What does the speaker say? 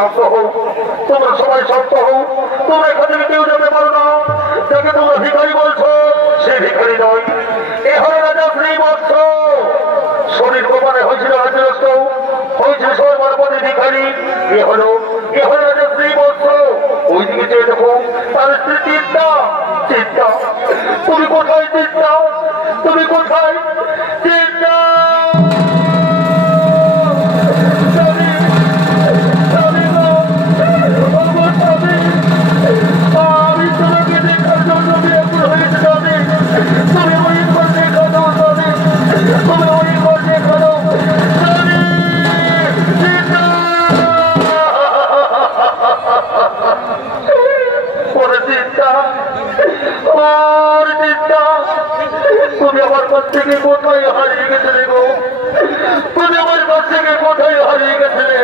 শান্ত হও, তোমরা সবাই শান্ত হও। তোমরা এখান থেকে কেউ যেতে পারো না। যাকে তোমরা ভিখারি বলছো সে ভিখারি নয়, এ হলো রাজা শ্রীবৎস। শরীর গোপালে হয়েছিল হাজিরস্ত, হয়েছিল সর্বপদে ভিখারি। এ হলো রাজা শ্রীবৎস। ওইদিকে চেয়ে দেখো, তার স্ত্রী চিন্তা। চিন্তা, তুমি কোথায়? চিন্তা, তুমি কোথায়? চিন্তা, আমি তোমাকে দেখার জন্য ব্যাকুল হয়েছে। তুমি ওই ঘর দেখা দাও, তুমি ওই ঘর দেখা দাও। তুমি আমার কাছ থেকে কোথায় হারিয়ে গেছিলে গো? তুমি আমার কাছ থেকে কোথায় হারিয়ে গেছিলে?